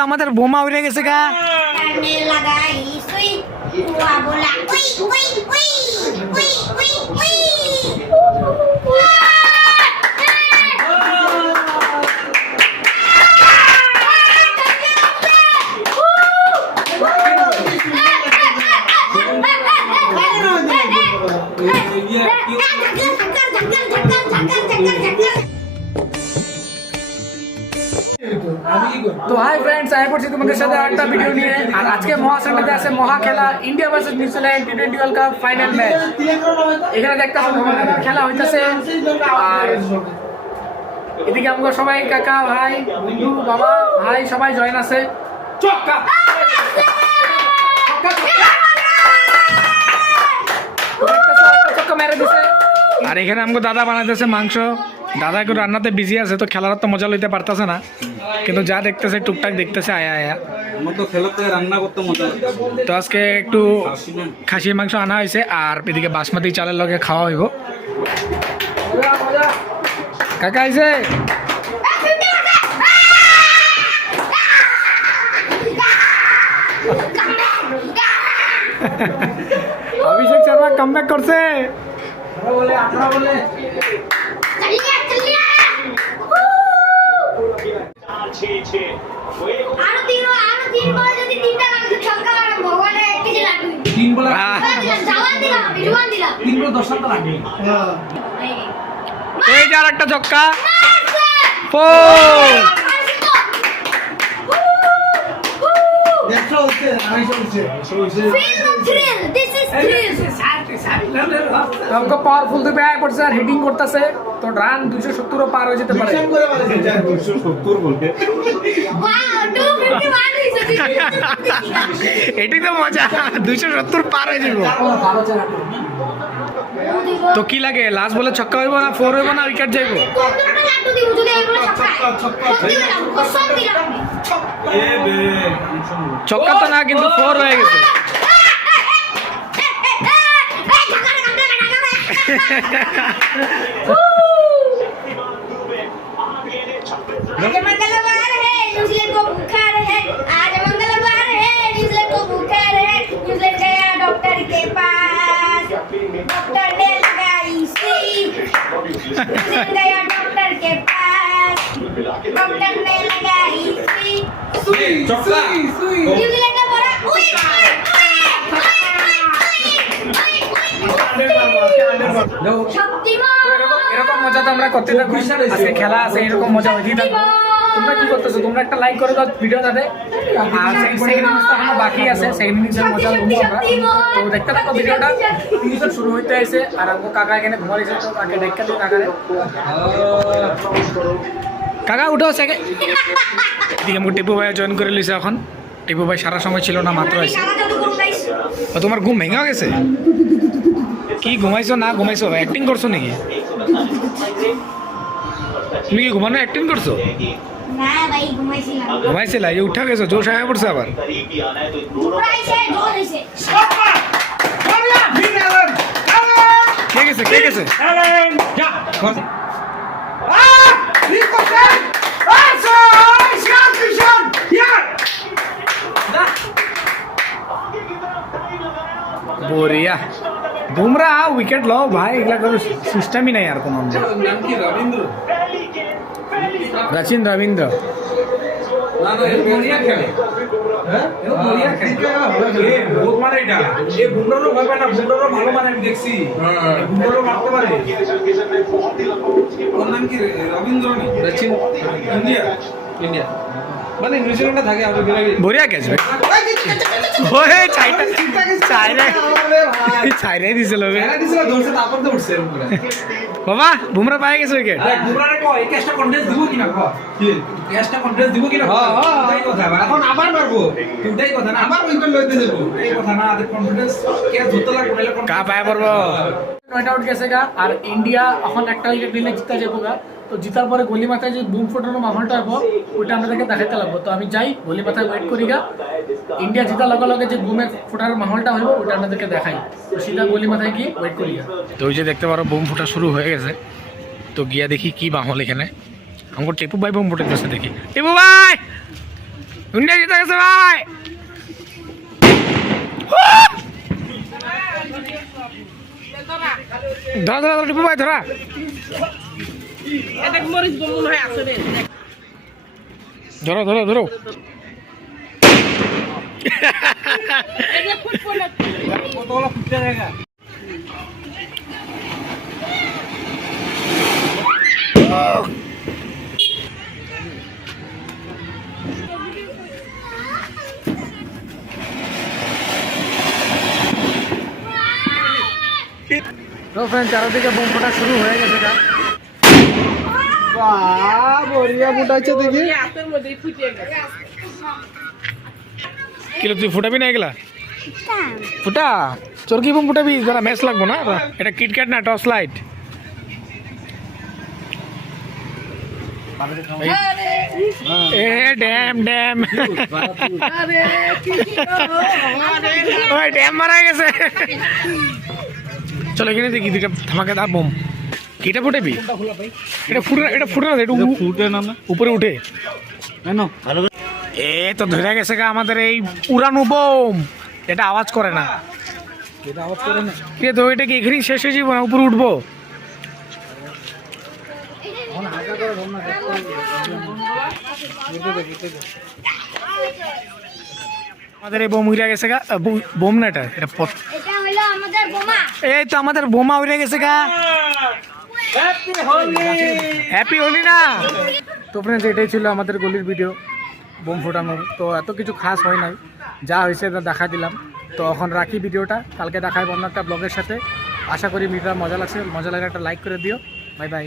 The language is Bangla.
তো আমাদের বোমা উড়ে গেছে গা। তো হাই ফ্রেন্ডস, আমি পড়ছি তোমাদের সাথে আরেকটা ভিডিও নিয়ে। আর আজকে মহাসাগরে আছে মহা খেলা, ইন্ডিয়া ভার্সেস নিউজিল্যান্ড টি-20 ওয়ার্ল্ড কাপ ফাইনাল ম্যাচ। এখানে দেখতেছো খেলা হইতেছে। আর এদিকে আমরা সবাই কাকা ভাই বন্ধু বাবা ভাই সবাই জয়েন আছে। চক্কা চক্কা মেরে দিছে। আর এখানে আমাকে দাদা বানাইতেছে মাংস। দাদা একটু রান্নাতে বিজি আছে, তো খেলার তো মজা লইতে পারতেছে না, কিন্তু যা দেখতেছে টুকটাক দেখতেছে আয়া আয়া। তো আজকে একটু খাসির মাংস আনা হয়েছে, আর এদিকে বাসমতি চালের লগে খাওয়া হইব। কাকা আইছে অভিষেক শর্মা কামব্যাক করছে। একটা ছক্কা हमको पावरफुल तो बैग पड़ছে আর হিটিং করতেছে। তো রান 270 পার হয়ে যেতে পারে। 270 বলতে ওয়াও 251 হইছে। এটাই তো মজা, 270 পার হয়ে যাবে। তো কি লাগে লাস্ট বলে ছক্কা হইব না 4 হইব না উইকেট যাইব? ছক্কা তো না, কিন্তু 4 হয়ে গেছে। आज मंगलवार है न्यूजीलैंड को बुखार है। आज मंगलवार है न्यूजीलैंड को बुखार है। न्यूजीलैंड गया डॉक्टर के पास, डॉक्टर ने लगाई सुई। न्यूजीलैंड गया डॉक्टर के पास, डॉक्टर ने लगाई सुई। न्यूजीलैंड का बोला उई এরকম মজা তো আমরা করতে থাকবো। আজকে খেলা আছে, এরকম মজা হয়েই থাকবো। তোমরা কি করতেছো? তোমরা একটা লাইক করে দাও ভিডিওটাতে। আর সেকেন্ড ইনিংস তো এখনো বাকি আছে, সেকেন্ড ইনিংসের মজা লুবো আমরা। তো দেখতে থাকো ভিডিওটা। ইনিংস শুরু হইতে আছে আর আমাকে কাকা এখানে ঘুমাইছে, তো তাকে দেখতে দিই কাকারে। কাকা উঠো সেকেন্ড। এদিকে আমাকে টিপু ভাই জয়েন করে লিছে এখন। টিপু ভাই সারা সময় ছিল না, মাত্র আইছে। তোমার ঘুম ভেঙে গেছে? কি ঘুমাইছো না ঘুমাইছো? অ্যাক্টিং করছো নাকি? তুমি কি ঘুমানো অ্যাক্টিং করছো? না ভাই ঘুমাইছিলাম। ঘুমাইছিলা, এই উঠা গেছো, জোশ আয়া পড়ছে আবার। কে গেছে কে গেছে? बोरिया बुमराह विकेट लो भाई, एगला करो सिस्टम ही नहीं यार कोनो। नाम की रविंद्र, रचिन रविंद्र ना ना ये बोरिया खेले हैं, ये बोरिया खेले ये बहुत मारे এটা এই বুমরাহ নো ভাবে না, বুমরাহ ভালো মানে আমি দেখছি। হ্যাঁ বুমরাহ মারতে পারে। ওর নাম কি রবীন্দ্র নি? রচিন ইন্ডিয়া ইন্ডিয়া মানে নিউজিল্যান্ডে থাকে। আর বড়িয়া ক্যাচ ভাই, ওরে চাইটা চাইরে চাইরে দিছিল বে, চাইরে দিছিল দৌড়ছে তারপর তো উঠছে পুরো। বাবা বুমরাহ পায় গেছে উইকেট। আরে বুমরাহরে কো এই ক্যাচটা কন্টেস্ট দিব কিনা কো? কি ক্যাচটা কন্টেস্ট দিব কিনা? হ্যাঁ হ্যাঁ তাই কথা। এখন আবার মারবো চিন্তাই কথা না, আবার উইকেট লইতে দেব এই কথা না। আর কনফিডেন্স ক্যাচ ধরতে লাগবে নালে কা পায় পড়বো। নট আউট গেছে গা। আর ইন্ডিয়া এখন একটা উইকেট নিলে জিতা যাবো গা। তো জিতার পরে গলি মাথায় যে বুম ফোটানো মাহলটা হবো ওইটা আমাদেরকে দেখাতে লাগবো। তো আমি যাই গলি মাথায় ওয়েট করি গা। ইন্ডিয়া জিতার লগে লগে যে বুমের ফোটার মাহলটা হইব ওইটা আমাদেরকে দেখাই। তো সিধা গলি মাথায় গিয়ে ওয়েট করি গা। তো ওই যে দেখতে পারো বুম ফোটা শুরু হয়ে গেছে। তো গিয়া দেখি কি মাহল এখানে। আমাকে টিপু ভাই বুম ফুটাইতেছে, দেখি টিপু ভাই ইন্ডিয়া জিতে গেছে ভাই। ধরা ধরা ধরা টিপু ভাই ধরা। ধরো ধরো ধরো। তো ফ্রেন্ড চারদিকে বোম ফাটা শুরু হয়ে গেছে গা। বাহ বড়িয়া ফুটাইছে দেখি। কিলো তুই ফুটাবি না এগুলা? ফুটা চরকি বোম ফুটাবি, যারা ম্যাচ লাগবো না। এটা কিটক্যাট না টর্চ লাইট। এ ড্যাম ড্যাম ওই ড্যাম মারা গেছে। চলো এখানে দেখি দুইটা ধামাকাদার বোম। এটা ফুটাবি? এটা ফুটে না, এটা ফুটে না উপরে উঠে। এ তো ধরে গেছে গা আমাদের এই উড়ানো বোম। এটা আওয়াজ করে না। তো এটা কি এখানেই শেষ হয়ে যাবো না উপরে উঠবো? আমাদের এই বোম উড়ে গেছে গা। বোম না এটা এটা হলো আমাদের বোমা। এই তো আমাদের বোমা উড়ে গেছে গা। হ্যাপি হোলি না। তো ফ্রেন্ডস এটাই ছিল আমাদের গলির ভিডিও বোম ফোটানোর। তো এত কিছু খাস হয় নাই, যা হয়েছে তা দেখা দিলাম। তো এখন রাখি ভিডিওটা, কালকে দেখাবো অন্য একটা ব্লগের সাথে। আশা করি ভিডিওটা মজা লাগছে। মজা লাগলে একটা লাইক করে দিও। Bye bye.